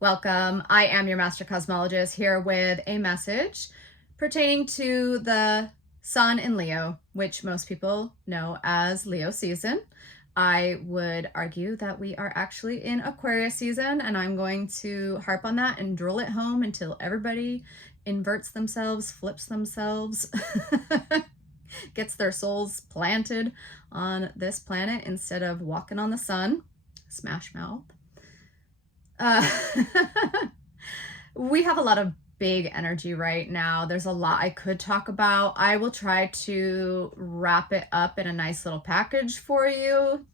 Welcome. I am your master cosmologist here with a message pertaining to the Sun in Leo, which most people know as Leo season. I would argue that we are actually in Aquarius season, and I'm going to harp on that and drill it home until everybody inverts themselves, flips themselves, gets their souls planted on this planet instead of walking on the sun. Smash mouth. We have a lot of big energy right now. There's a lot I could talk about. I will try to wrap it up in a nice little package for you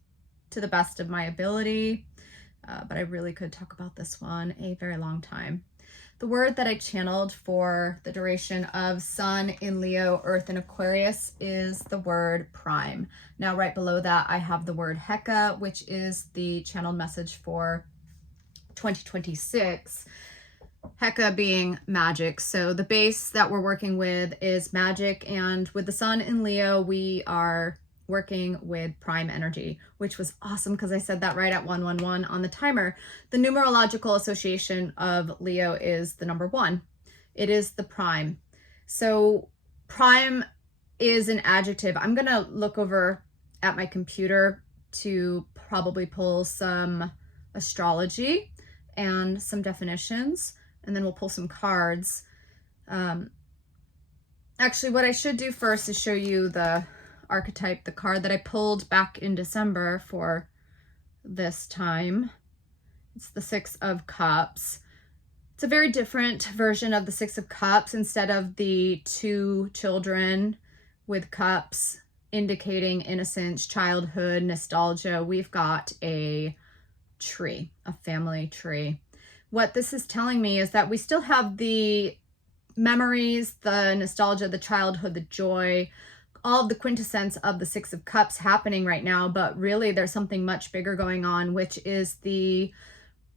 to the best of my ability. But I really could talk about this one a very long time. The word that I channeled for the duration of Sun in Leo, Earth in Aquarius is the word prime. Now, right below that, I have the word Heka, which is the channeled message for 2026, Heka being magic. So the base that we're working with is magic, and with the Sun in Leo, we are working with prime energy, which was awesome because I said that right at 111 on the timer. The numerological association of Leo is the number 1. It is the prime. So prime is an adjective. I'm going to look over at my computer to probably pull some astrology and some definitions, and then we'll pull some cards. Actually, what I should do first is show you the archetype, the card that I pulled back in December for this time. It's the Six of Cups. It's a very different version of the Six of Cups. Instead of the 2 children with cups indicating innocence, childhood, nostalgia, we've got a tree, a family tree. What this is telling me is that we still have the memories, the nostalgia, the childhood, the joy, all of the quintessence of the Six of Cups happening right now, but really there's something much bigger going on, which is the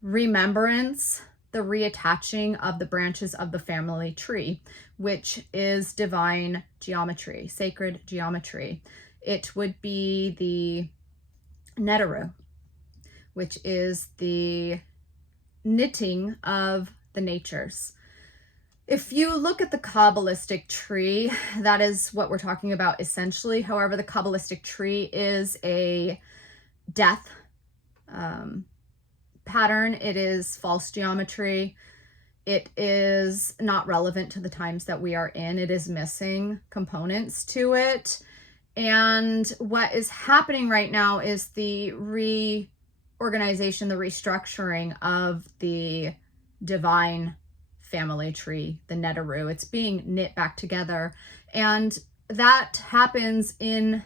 remembrance, the reattaching of the branches of the family tree, which is divine geometry, sacred geometry. It would be the Neteru, which is the knitting of the natures. If you look at the Kabbalistic tree, that is what we're talking about essentially. However, the Kabbalistic tree is a death pattern. It is false geometry. It is not relevant to the times that we are in. It is missing components to it. And what is happening right now is the reorganization, the restructuring of the divine family tree, the Neteru. It's being knit back together. And that happens it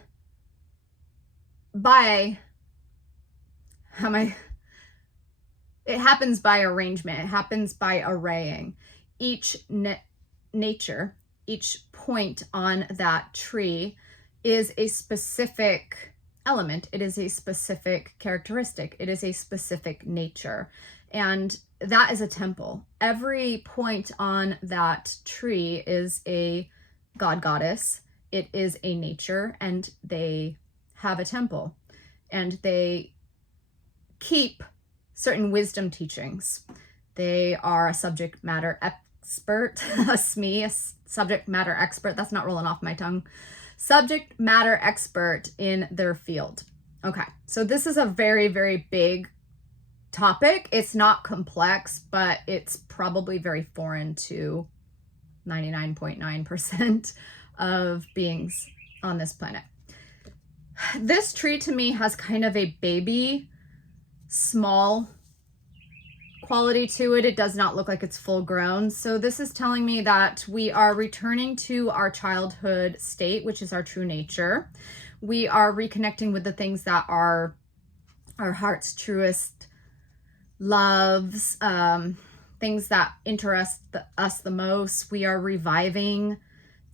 happens by arrangement. It happens by arraying. Each nature, each point on that tree is a specific element. It is a specific characteristic. It is a specific nature. And that is a temple. Every point on that tree is a god, goddess. It is a nature, and they have a temple. And they keep certain wisdom teachings. They are a subject matter expert, a SME, a subject matter expert. That's not rolling off my tongue. Subject matter expert in their field. Okay, so this is a very, very big topic. It's not complex, but it's probably very foreign to 99.9% of beings on this planet. This tree to me has kind of a baby, small quality to it. It does not look like it's full grown. So this is telling me that we are returning to our childhood state, which is our true nature. We are reconnecting with the things that are our heart's truest loves, things that interest us the most. We are reviving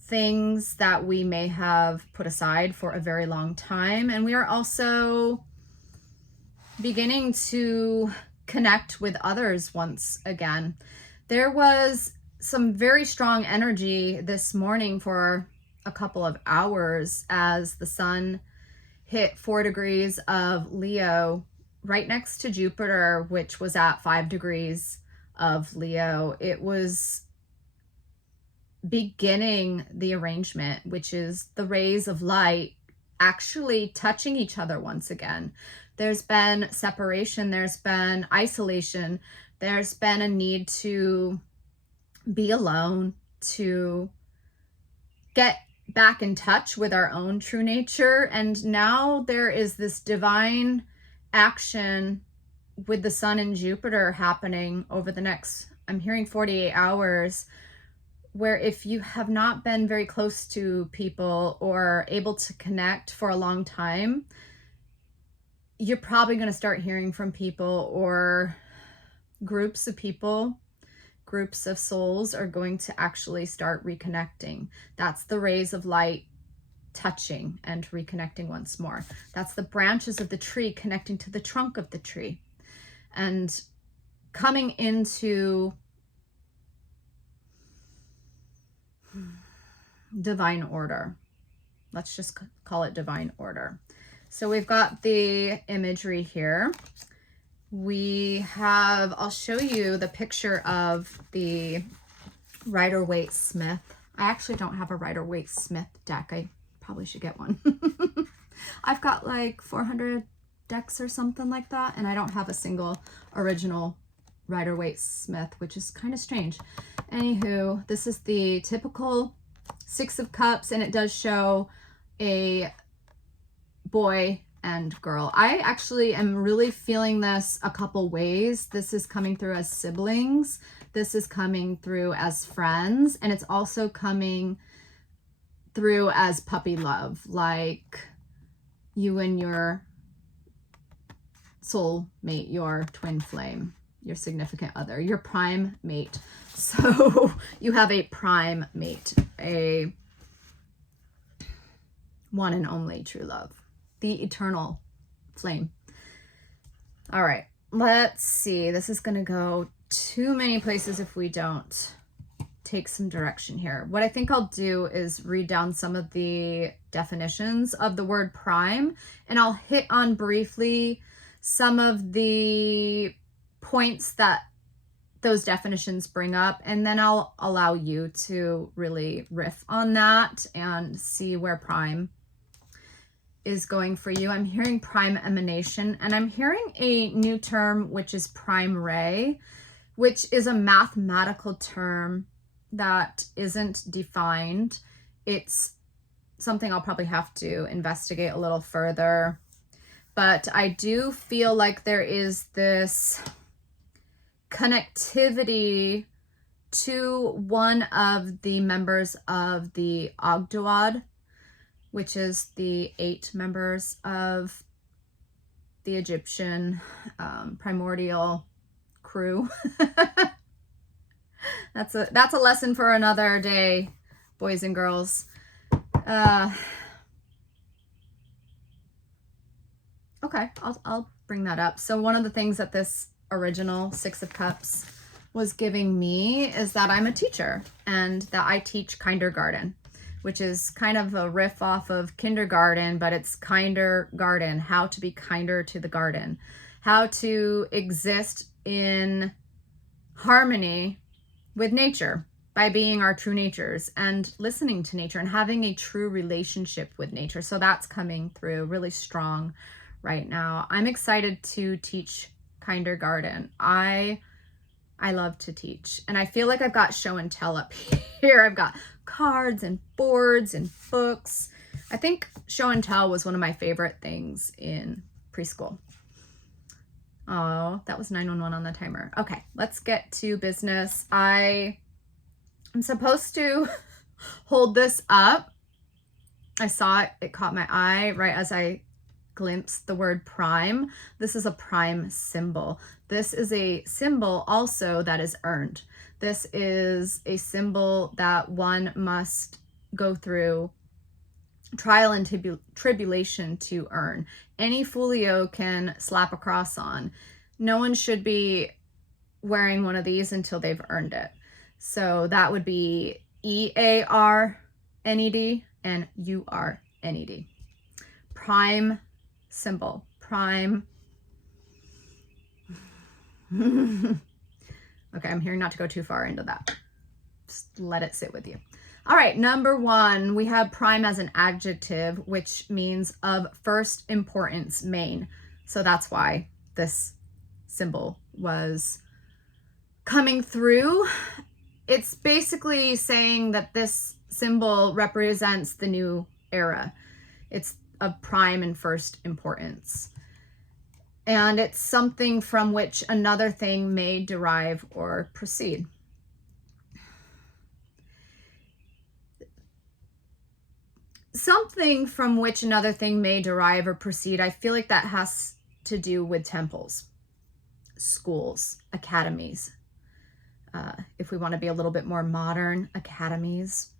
things that we may have put aside for a very long time. And we are also beginning to connect with others once again. There was some very strong energy this morning for a couple of hours as the sun hit 4 degrees of Leo right next to Jupiter, which was at 5 degrees of Leo. It was beginning the arrangement, which is the rays of light actually touching each other once again. There's been separation, there's been isolation, there's been a need to be alone, to get back in touch with our own true nature. And now there is this divine action with the Sun and Jupiter happening over the next, I'm hearing 48 hours, where if you have not been very close to people or able to connect for a long time, you're probably going to start hearing from people, or groups of people, groups of souls are going to actually start reconnecting. That's the rays of light touching and reconnecting once more. That's the branches of the tree connecting to the trunk of the tree and coming into divine order. Let's just call it divine order. So we've got the imagery here. We have, I'll show you the picture of the Rider-Waite-Smith. I actually don't have a Rider-Waite-Smith deck. I probably should get one. I've got like 400 decks or something like that, and I don't have a single original Rider-Waite-Smith, which is kind of strange. Anywho, this is the typical Six of Cups, and it does show a boy and girl. I actually am really feeling this a couple ways. This is coming through as siblings. This is coming through as friends, and it's also coming through as puppy love, like you and your soul mate, your twin flame, your significant other, your prime mate. So you have a prime mate, a one and only true love, the eternal flame. All right, let's see. This is going to go too many places if we don't take some direction here. What I think I'll do is read down some of the definitions of the word prime, and I'll hit on briefly some of the points that those definitions bring up, and then I'll allow you to really riff on that and see where prime is going for you. I'm hearing prime emanation, and I'm hearing a new term, which is prime ray, which is a mathematical term that isn't defined. It's something I'll probably have to investigate a little further, but I do feel like there is this connectivity to one of the members of the Ogdoad, which is the 8 members of the Egyptian primordial crew. That's a lesson for another day, boys and girls. Okay, I'll bring that up. So one of the things that this original Six of Cups was giving me is that I'm a teacher, and that I teach kindergarten, which is kind of a riff off of kindergarten, but it's kindergarten, how to be kinder to the garden, how to exist in harmony with nature by being our true natures and listening to nature and having a true relationship with nature. So that's coming through really strong right now. I'm excited to teach kindergarten. I love to teach, and I feel like I've got show and tell up here. I've got cards and boards and books. I think show and tell was one of my favorite things in preschool. Oh, that was 911 on the timer. Okay, let's get to business. I'm supposed to hold this up. I saw it, it caught my eye right as I glimpsed the word prime. This is a prime symbol. This is a symbol also that is earned. This is a symbol that one must go through trial and tribulation to earn. Any folio can slap a cross on. No one should be wearing one of these until they've earned it. So that would be EARNED and URNED. Prime symbol. Prime. Okay, I'm hearing not to go too far into that. Just let it sit with you. All right, number 1, we have prime as an adjective, which means of first importance, main. So that's why this symbol was coming through. It's basically saying that this symbol represents the new era. It's of prime and first importance. And it's something from which another thing may derive or proceed. Something from which another thing may derive or proceed, I feel like that has to do with temples, schools, academies. If we want to be a little bit more modern, academies,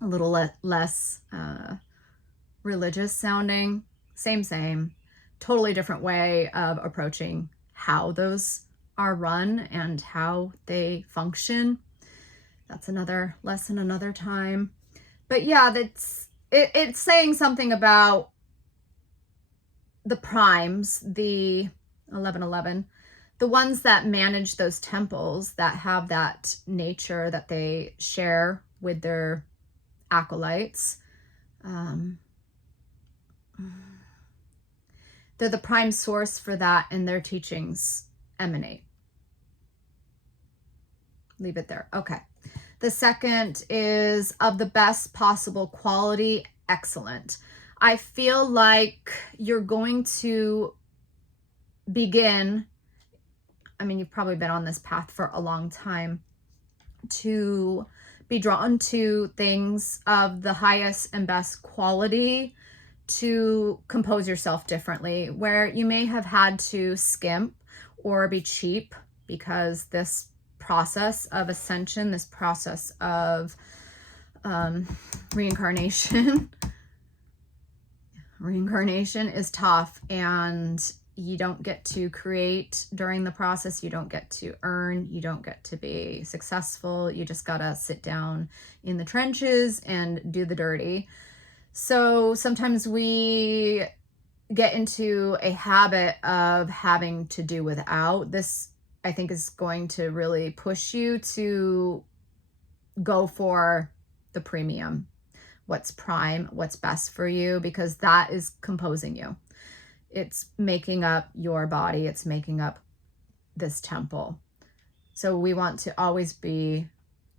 a little less religious sounding, same, totally different way of approaching how those are run and how they function. That's another lesson another time. But yeah, it's saying something about the primes, the 1111, the ones that manage those temples, that have that nature that they share with their acolytes. They're the prime source for that, and their teachings emanate. Leave it there. Okay. The second is of the best possible quality, excellent. I feel like you're going to begin, I mean, you've probably been on this path for a long time, to be drawn to things of the highest and best quality, to compose yourself differently, where you may have had to skimp or be cheap, because this process of ascension, this process of reincarnation is tough, and you don't get to create during the process. You don't get to earn. You don't get to be successful. You just gotta sit down in the trenches and do the dirty. So sometimes we get into a habit of having to do without. This, I think, is going to really push you to go for the premium, what's prime, what's best for you, because that is composing you. It's making up your body. It's making up this temple. So we want to always be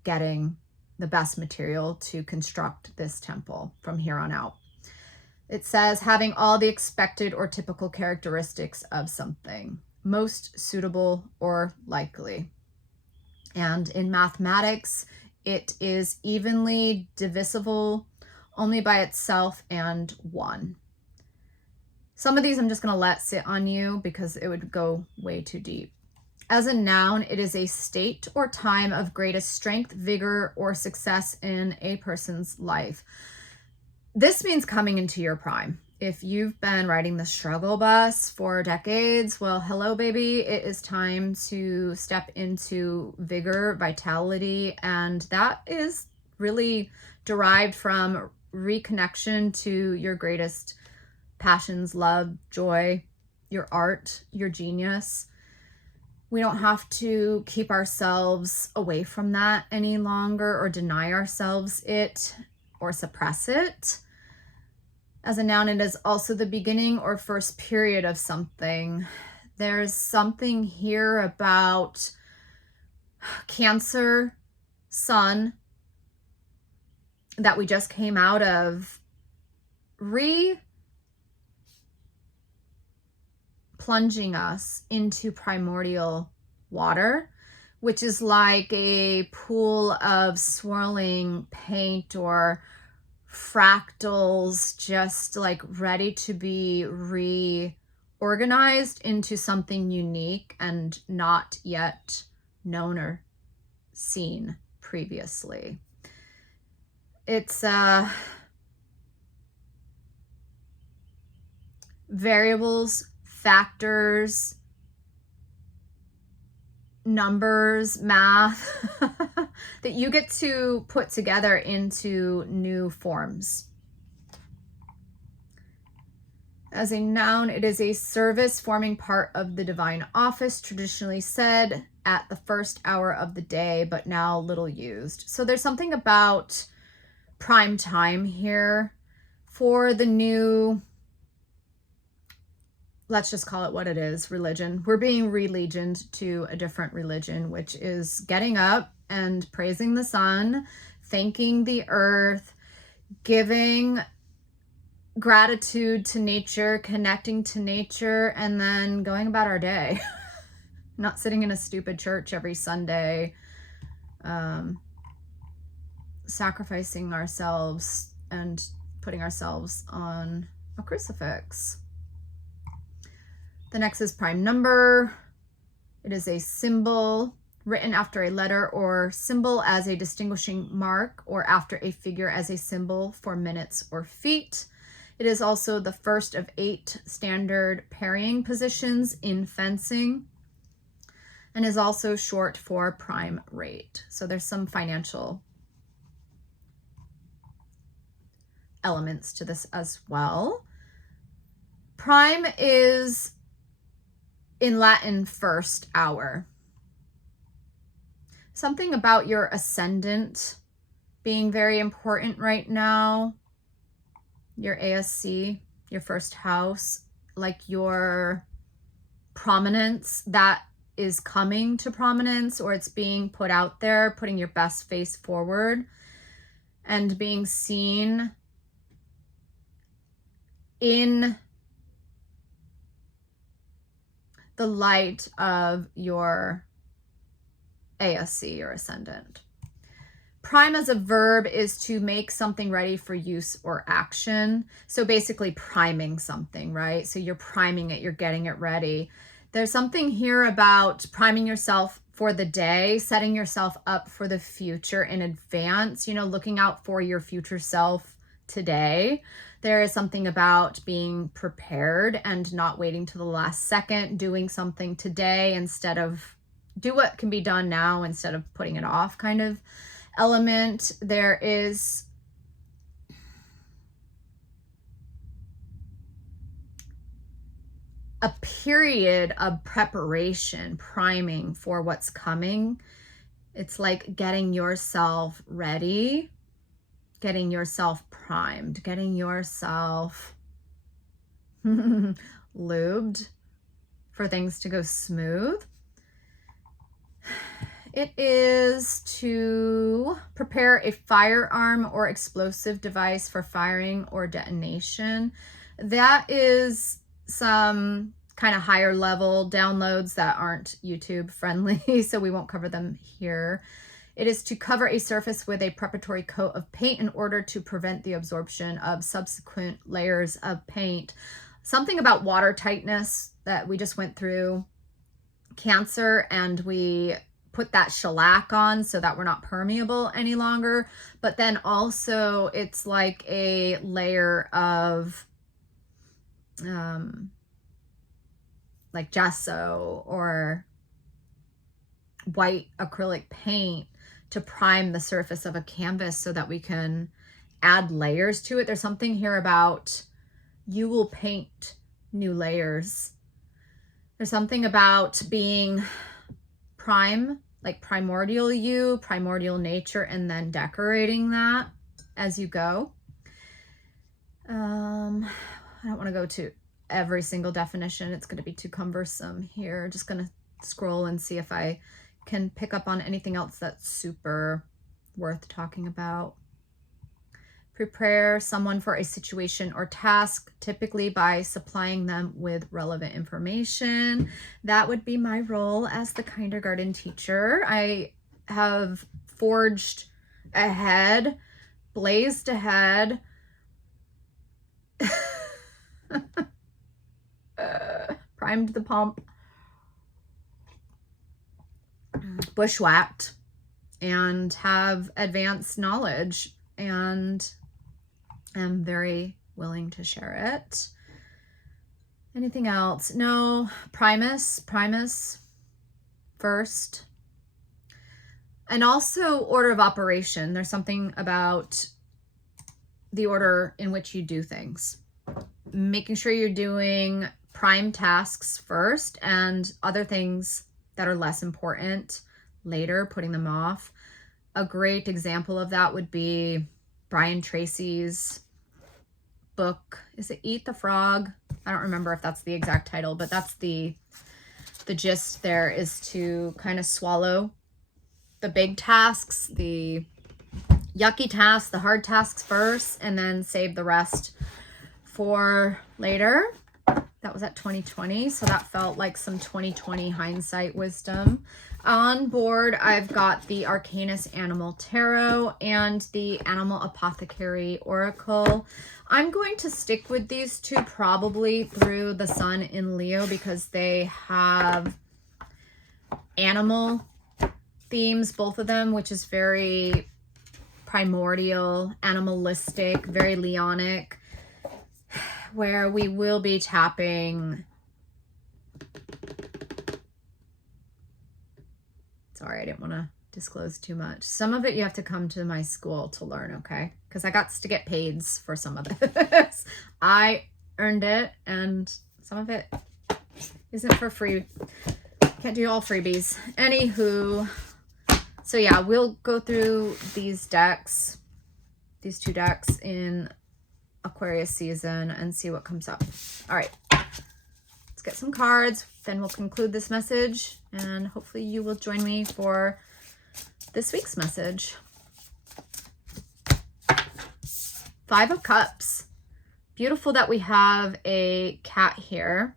getting the best material to construct this temple from here on out. It says having all the expected or typical characteristics of something, most suitable or likely. And in mathematics, it is evenly divisible only by itself and 1. Some of these I'm just going to let sit on you because it would go way too deep. As a noun, it is a state or time of greatest strength, vigor, or success in a person's life. This means coming into your prime. If you've been riding the struggle bus for decades, well, hello, baby. It is time to step into vigor, vitality, and that is really derived from reconnection to your greatest passions, love, joy, your art, your genius. We don't have to keep ourselves away from that any longer or deny ourselves it or suppress it. As a noun, it is also the beginning or first period of something. There's something here about Cancer, Sun, that we just came out of, plunging us into primordial water, which is like a pool of swirling paint or fractals, just like ready to be reorganized into something unique and not yet known or seen previously. It's variables, factors, numbers, math that you get to put together into new forms. As a noun, it is a service forming part of the divine office, traditionally said at the first hour of the day, but now little used. So there's something about prime time here for the new, let's just call it what it is, religion. We're being religioned to a different religion, which is getting up and praising the sun, thanking the earth, giving gratitude to nature, connecting to nature, and then going about our day. Not sitting in a stupid church every Sunday, sacrificing ourselves and putting ourselves on a crucifix. The next is prime number. It is a symbol written after a letter or symbol as a distinguishing mark, or after a figure as a symbol for minutes or feet. It is also the first of 8 standard parrying positions in fencing, and is also short for prime rate. So there's some financial elements to this as well. Prime is in Latin first hour. Something about your ascendant being very important right now. Your ASC, your first house, like your prominence that is coming to prominence, or it's being put out there, putting your best face forward and being seen in the light of your ASC or ascendant. Prime as a verb is to make something ready for use or action. So basically priming something, right? So you're priming it, you're getting it ready. There's something here about priming yourself for the day, setting yourself up for the future in advance, you know, looking out for your future self today. There is something about being prepared and not waiting to the last second, doing something today instead of do what can be done now instead of putting it off kind of element. There is a period of preparation, priming for what's coming. It's like getting yourself ready, getting yourself primed, getting yourself lubed for things to go smooth. It is to prepare a firearm or explosive device for firing or detonation. That is some kind of higher level downloads that aren't YouTube friendly, so we won't cover them here. It is to cover a surface with a preparatory coat of paint in order to prevent the absorption of subsequent layers of paint. Something about water tightness that we just went through Cancer, and we put that shellac on so that we're not permeable any longer. But then also it's like a layer of like gesso or white acrylic paint to prime the surface of a canvas so that we can add layers to it. There's something here about you will paint new layers. There's something about being prime, like primordial you, primordial nature, and then decorating that as you go. I don't want to go to every single definition. It's going to be too cumbersome here. Just going to scroll and see if I can pick up on anything else that's super worth talking about. Prepare someone for a situation or task, typically by supplying them with relevant information. That would be my role as the kindergarten teacher. I have forged ahead, blazed ahead, primed the pump, bushwhacked, and have advanced knowledge, and am very willing to share it. Anything else? No. Primus first. And also order of operation. There's something about the order in which you do things. Making sure you're doing prime tasks first and other things that are less important later, putting them off. A great example of that would be Brian Tracy's book. Is it Eat the Frog? I don't remember if that's the exact title, but that's the gist there, is to kind of swallow the big tasks, the yucky tasks, the hard tasks first, and then save the rest for later. That was at 2020, so that felt like some 2020 hindsight wisdom. On board, I've got the Arcanus Animal Tarot and the Animal Apothecary Oracle. I'm going to stick with these two probably through the Sun in Leo because they have animal themes, both of them, which is very primordial, animalistic, very Leonic, where we will be tapping. Sorry, I didn't want to disclose too much. Some of it you have to come to my school to learn, okay? Because I got to get paid for some of this. I earned it, and some of it isn't for free. Can't do all freebies. Anywho, so yeah, we'll go through these decks, these two decks in Aquarius season and see what comes up. All right, let's get some cards, then we'll conclude this message, and hopefully you will join me for this week's message. Five of Cups. Beautiful that we have a cat here.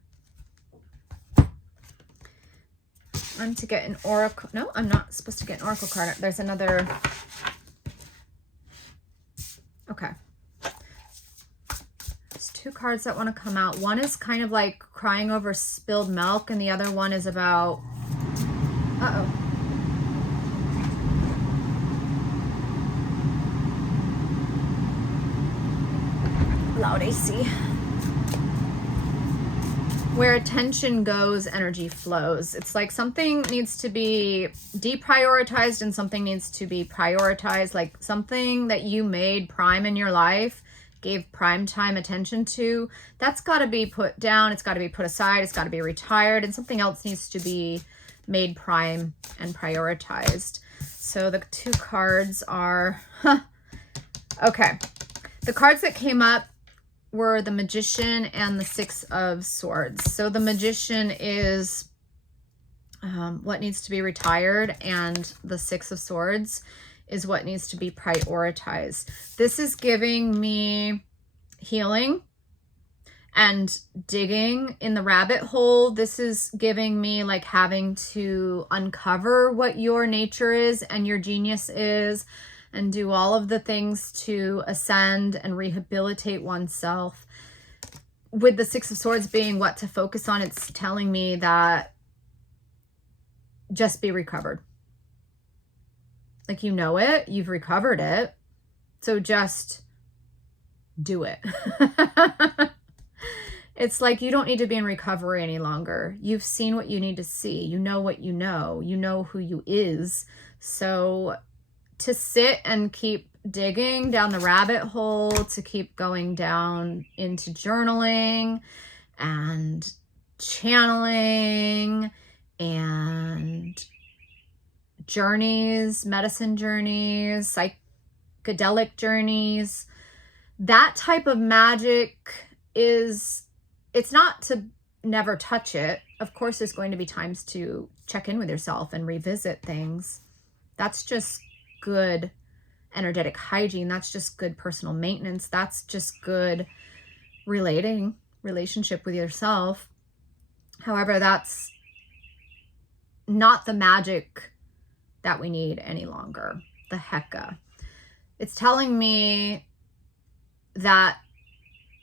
I'm to get an oracle. No, I'm not supposed to get an oracle card. There's another. Okay. There's two cards that want to come out. One is kind of like crying over spilled milk, and the other one is about. Uh-oh. Loud AC. Where attention goes, energy flows. It's like something needs to be deprioritized and something needs to be prioritized. Like something that you made prime in your life, gave prime time attention to, that's got to be put down. It's got to be put aside. It's got to be retired, and something else needs to be made prime and prioritized. So the two cards are, okay. The cards that came up were the Magician and the Six of Swords. So the Magician is what needs to be retired, and the Six of Swords is what needs to be prioritized. This is giving me healing and digging in the rabbit hole. This is giving me like having to uncover what your nature is and your genius is, and do all of the things to ascend and rehabilitate oneself. With the Six of Swords being what to focus on, it's telling me that just be recovered. Like, you know it, you've recovered it, so just do it. It's like you don't need to be in recovery any longer. You've seen what you need to see. You know what you know who you is. So to sit and keep digging down the rabbit hole, to keep going down into journaling and channeling and journeys, medicine journeys, psychedelic journeys, that type of magic is, it's not to never touch it. Of course, there's going to be times to check in with yourself and revisit things. That's just good energetic hygiene. That's just good personal maintenance. That's just good relationship with yourself. However, that's not the magic that we need any longer. The Heka. It's telling me that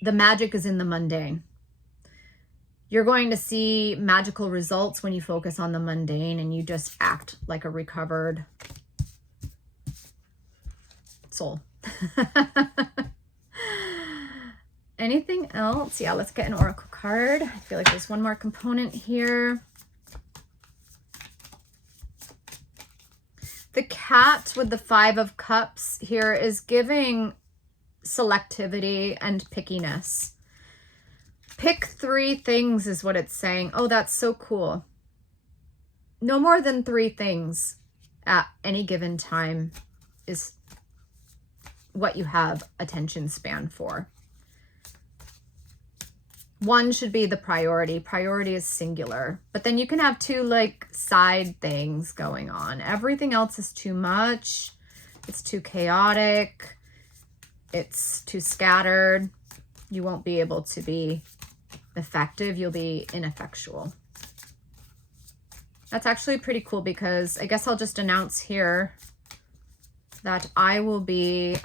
the magic is in the mundane. You're going to see magical results when you focus on the mundane and you just act like a recovered soul. Anything else? Yeah, let's get an oracle card. I feel like there's one more component here. The cat with the Five of Cups here is giving selectivity and pickiness. Pick 3 things is what it's saying. Oh, that's so cool. no more than 3 things at any given time is what you have attention span for. 1 should be the priority. Priority is singular. But then you can have 2 like side things going on. Everything else is too much. It's too chaotic. It's too scattered. You won't be able to be effective. You'll be ineffectual. That's actually pretty cool because I guess I'll just announce here that I will be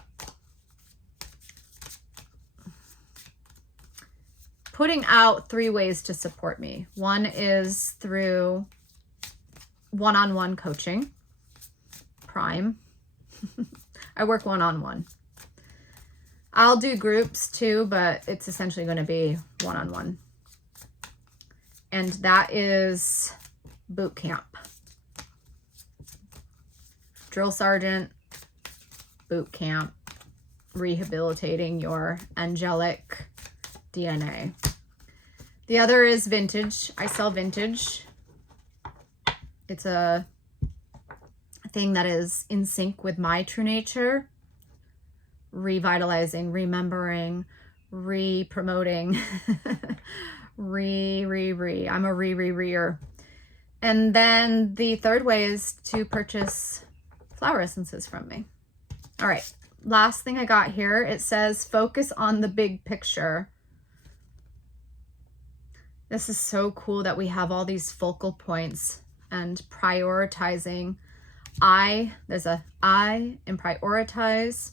putting out 3 ways to support me. 1 is through one-on-one coaching, Prime. I work one-on-one. I'll do groups too, but it's essentially going to be one-on-one. And that is boot camp. Drill sergeant, boot camp, rehabilitating your angelic DNA. The other is vintage. I sell vintage. It's a thing that is in sync with my true nature. Revitalizing, remembering, re-promoting, I'm a re-re-reer. And then the third way is to purchase flower essences from me. All right, last thing I got here, it says focus on the big picture. This is so cool that we have all these focal points and prioritizing. There's a I in prioritize.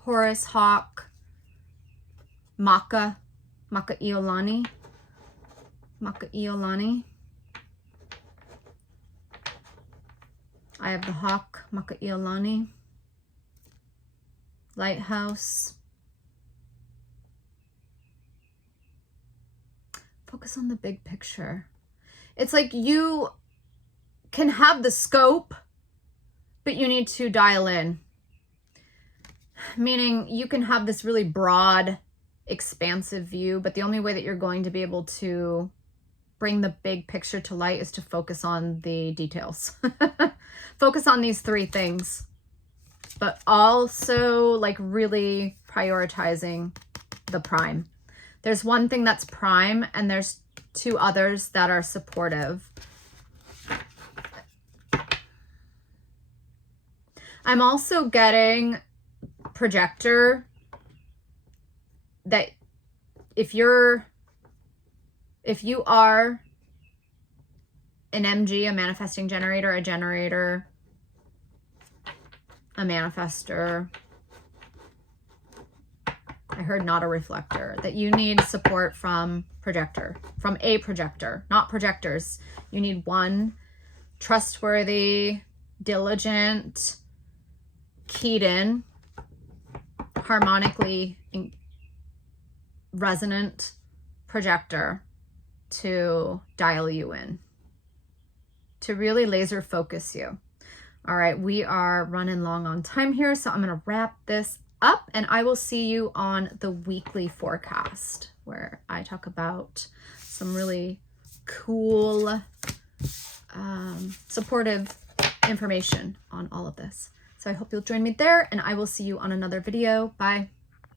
Horus Hawk, Maka Iolani. I have the Hawk, Maka Iolani. Lighthouse. Focus on the big picture. It's like you can have the scope, but you need to dial in. Meaning you can have this really broad, expansive view, but the only way that you're going to be able to bring the big picture to light is to focus on the details. Focus on these 3 things, but also like really prioritizing the prime. There's 1 thing that's prime and there's 2 others that are supportive. I'm also getting projector that if you are an MG, a manifesting generator, a generator, a manifester, I heard not a reflector, that you need support from a projector, not projectors. You need one trustworthy, diligent, keyed in, harmonically resonant projector to dial you in, to really laser focus you. All right, we are running long on time here, so I'm going to wrap this up and I will see you on the weekly forecast where I talk about some really cool, supportive information on all of this. So I hope you'll join me there and I will see you on another video. Bye.